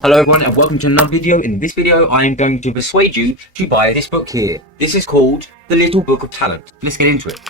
Hello everyone and welcome to another video. In this video I am going to persuade you to buy this book here. This is called The Little Book of Talent. Let's get into it.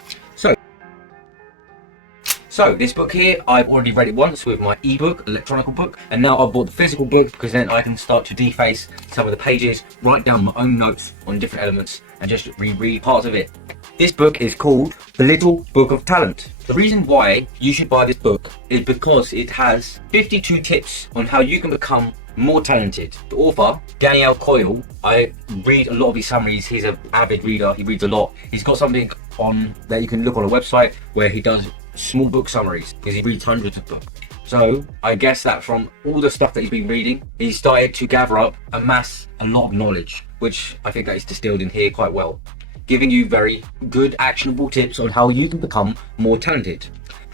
So this book here, I've already read it once with my ebook, electronic book, and now I've bought the physical book because then I can start to deface some of the pages, write down my own notes on different elements and just reread parts of it. This book is called The Little Book of Talent. The reason why you should buy this book is because it has 52 tips on how you can become more talented. The author, Daniel Coyle, I read a lot of his summaries. He's an avid reader, he reads a lot. He's got something on that you can look on a website where he does small book summaries because he reads hundreds of books. So I guess that from all the stuff that he's been reading, he started to gather up, amass a lot of knowledge, which I think that is distilled in here quite well, giving you very good actionable tips on how you can become more talented.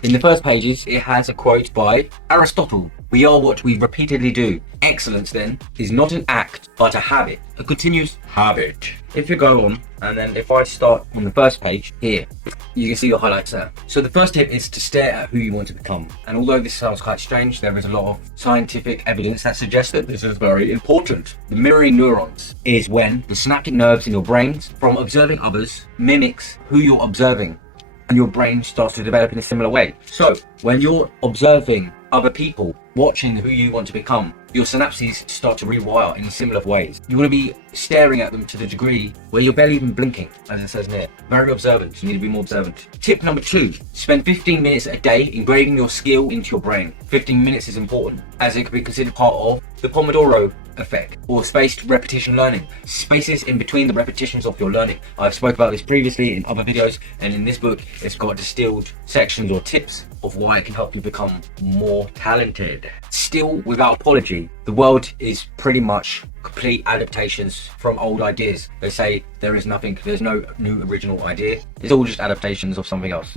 In the first pages, it has a quote by Aristotle. "We are what we repeatedly do. Excellence, then, is not an act, but a habit, a continuous habit." If you go on, and then if I start on the first page here, you can see the highlights there. So the first tip is to stare at who you want to become. And although this sounds quite strange, there is a lot of scientific evidence that suggests that this is very important. The mirroring neurons is when the synaptic nerves in your brains from observing others mimics who you're observing, and your brain starts to develop in a similar way. So when you're observing other people, watching who you want to become, your synapses start to rewire in similar ways. You want to be staring at them to the degree where you're barely even blinking, as it says here. Very observant. You need to be more observant. Tip number 2, spend 15 minutes a day engraving your skill into your brain. 15 minutes is important, as it could be considered part of the Pomodoro effect, or spaced repetition learning. Spaces in between the repetitions of your learning. I've spoke about this previously in other videos, and in this book it's got distilled sections or tips of why it can help you become more talented. Still without apology, the world is pretty much complete adaptations from old ideas. They say there's no new original idea. It's all just adaptations of something else.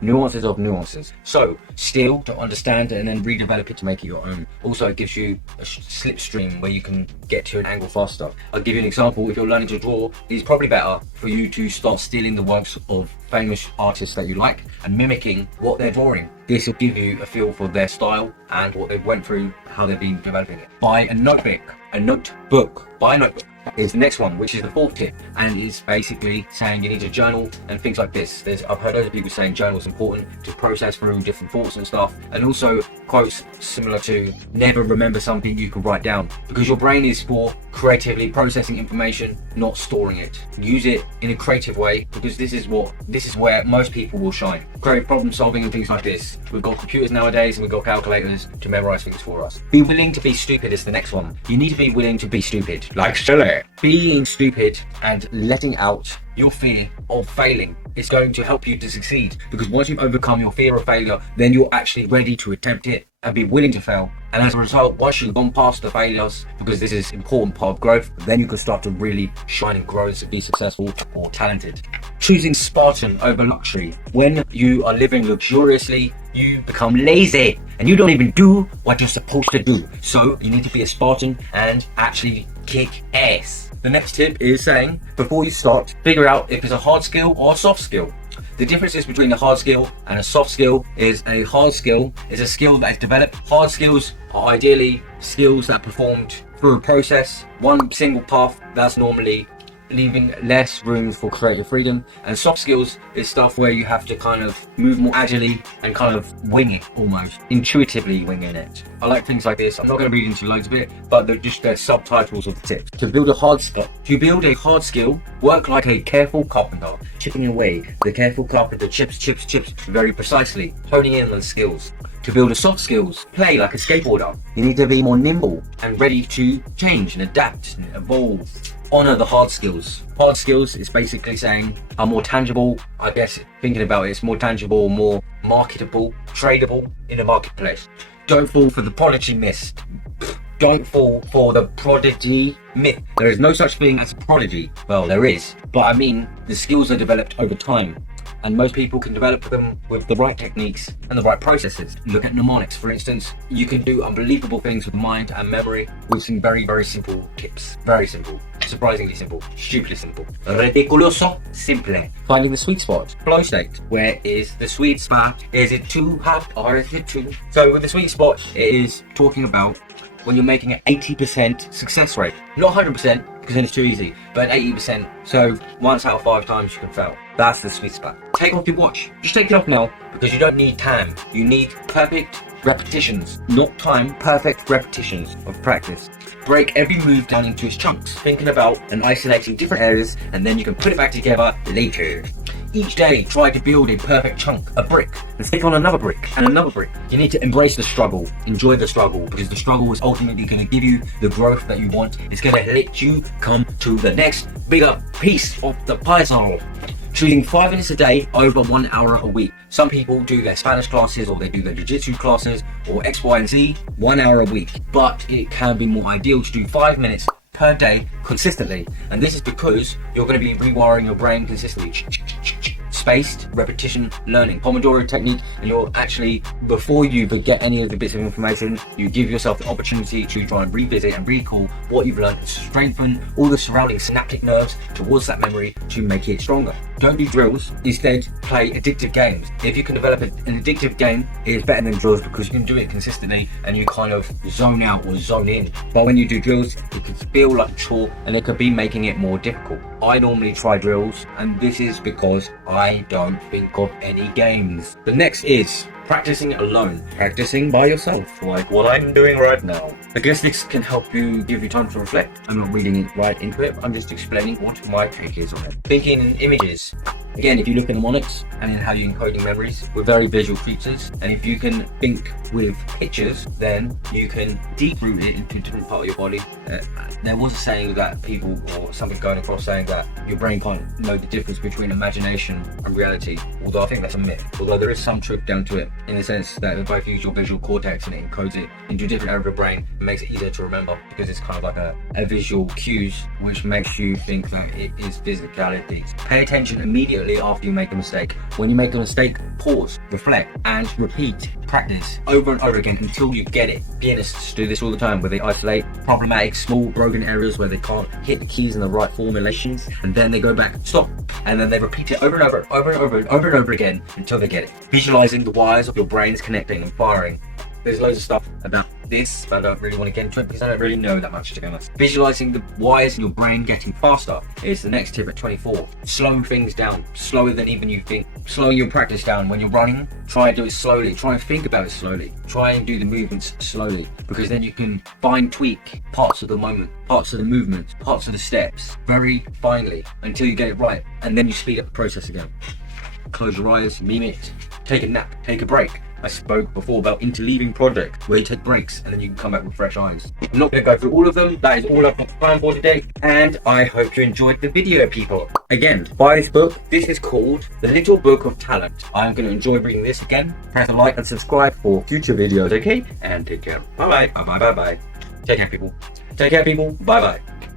Nuances of nuances. So steal to understand and then redevelop it to make it your own. Also, it gives you a slipstream where you can get to an angle faster. I'll give you an example. If you're learning to draw, it's probably better for you to start stealing the works of famous artists that you like and mimicking what they're drawing. This will give you a feel for their style and what they've went through, how they've been developing it. Buy a notebook. Buy a notebook is the next one, which is the 4th tip, and is basically saying you need to journal and things like this. I've heard other people saying journal is important to process through different thoughts and stuff, and also quotes similar to never remember something you can write down, because your brain is for creatively processing information, not storing it. Use it in a creative way, because this is where most people will shine. Creative problem solving and things like this. We've got computers nowadays and we've got calculators to memorize things for us. Be willing to be stupid is the next one. You need to be willing to be stupid, like silly. Being stupid and letting out your fear of failing is going to help you to succeed, because once you've overcome your fear of failure, then you're actually ready to attempt it and be willing to fail. And as a result, once you've gone past the failures, because this is an important part of growth, then you can start to really shine and grow and be successful or talented. Choosing Spartan over luxury. When you are living luxuriously, you become lazy and you don't even do what you're supposed to do. So you need to be a Spartan and actually kick ass. The next tip is saying, before you start, figure out if it's a hard skill or a soft skill. The differences between a hard skill and a soft skill is a hard skill is a skill that is developed. Hard skills are ideally skills that are performed through a process, one single path, that's normally leaving less room for creative freedom. And soft skills is stuff where you have to kind of move more agilely and kind of wing it, almost intuitively winging it. I like things like this. I'm not going to read into loads of it, but they're just their subtitles of the tips. To build a hard skill, work like a careful carpenter, chipping away. The careful carpenter chips very precisely, honing in on the skills. To build a soft skills, play like a skateboarder. You need to be more nimble and ready to change and adapt and evolve. Honor the hard skills. Hard skills is basically saying are more tangible. I guess thinking about it, it's more tangible, more marketable, tradable in the marketplace. Don't fall for the prodigy myth. Don't fall for the prodigy myth. There is no such thing as a prodigy. Well, there is, but I mean the skills are developed over time, and most people can develop them with the right techniques and the right processes. Look at mnemonics, for instance. You can do unbelievable things with mind and memory with some very, very simple tips. Very simple. Surprisingly simple. Stupidly simple. Ridiculoso simple. Finding the sweet spot. Flow state. Where is the sweet spot? Is it too hot or is it too... So with the sweet spot, it is talking about when you're making an 80% success rate. Not 100%, because then it's too easy, but 80%. So once out of 5 times you can fail. That's the sweet spot. Take off your watch. Just take it off now, because you don't need time. You need perfect repetitions, not time, perfect repetitions of practice. Break every move down into its chunks, thinking about and isolating different areas, and then you can put it back together later. Each day, try to build a perfect chunk, a brick, and stick on another brick and another brick. You need to embrace the struggle, enjoy the struggle, because the struggle is ultimately going to give you the growth that you want. It's going to let you come to the next bigger piece of the puzzle. Choosing 5 minutes a day over 1 hour a week. Some people do their Spanish classes, or they do their jiu-jitsu classes, or X, Y, and Z, 1 hour a week. But it can be more ideal to do 5 minutes per day consistently. And this is because you're going to be rewiring your brain consistently. Spaced repetition learning, Pomodoro technique, and you're actually, before you forget any of the bits of information, you give yourself the opportunity to try and revisit and recall what you've learned, strengthen all the surrounding synaptic nerves towards that memory to make it stronger. Don't do drills, instead play addictive games. If you can develop an addictive game, it is better than drills because you can do it consistently and you kind of zone out or zone in. But when you do drills, it could feel like a chore and it could be making it more difficult. I normally try drills, and this is because I don't think of any games. The next is practicing alone, practicing by yourself, like what I'm doing right now. I guess this can help you, give you time to reflect. I'm not reading it right into it, I'm just explaining what my take is on it. Thinking in images. Again, if you look in mnemonics and in how you're encoding memories, we're very visual creatures, and if you can think with pictures, then you can deep root it into a different part of your body. There was a saying that people, or something going across saying that your brain can't know the difference between imagination and reality, although I think that's a myth. Although there is some truth down to it, in the sense that it both use your visual cortex and it encodes it into a different area of your brain. It makes it easier to remember because it's kind of like a visual cues, which makes you think that it is physicality. Pay attention immediately after you make a mistake. When you make a mistake, pause, reflect, and repeat. Practice over and over again until you get it. Pianists do this all the time, where they isolate problematic, small, broken areas where they can't hit the keys in the right formulations, and then they go back, stop, and then they repeat it over and over, over and over, and over and over again until they get it. Visualizing the wires of your brains connecting and firing. There's loads of stuff about this, but I don't really want to get into it because I don't really know that much, to be honest. Visualizing the wires in your brain getting faster is the next tip at 24. Slow things down, slower than even you think. Slowing your practice down when you're running, try and do it slowly. Try and think about it slowly. Try and do the movements slowly, because then you can fine tweak parts of the moment, parts of the movements, parts of the steps very finely until you get it right, and then you speed up the process again. Close your eyes, meme it, take a nap, take a break. I spoke before about interleaving project, where you take breaks and then you can come back with fresh eyes. I'm not going to go through all of them. That is all I've got planned for today, and I hope you enjoyed the video, people. Again, buy this book. This is called The Little Book of Talent. I'm going to enjoy reading this again. Press a like and subscribe for future videos, okay? And take care. Bye bye. Bye bye. Bye bye. Take care, people. Take care, people. Bye bye.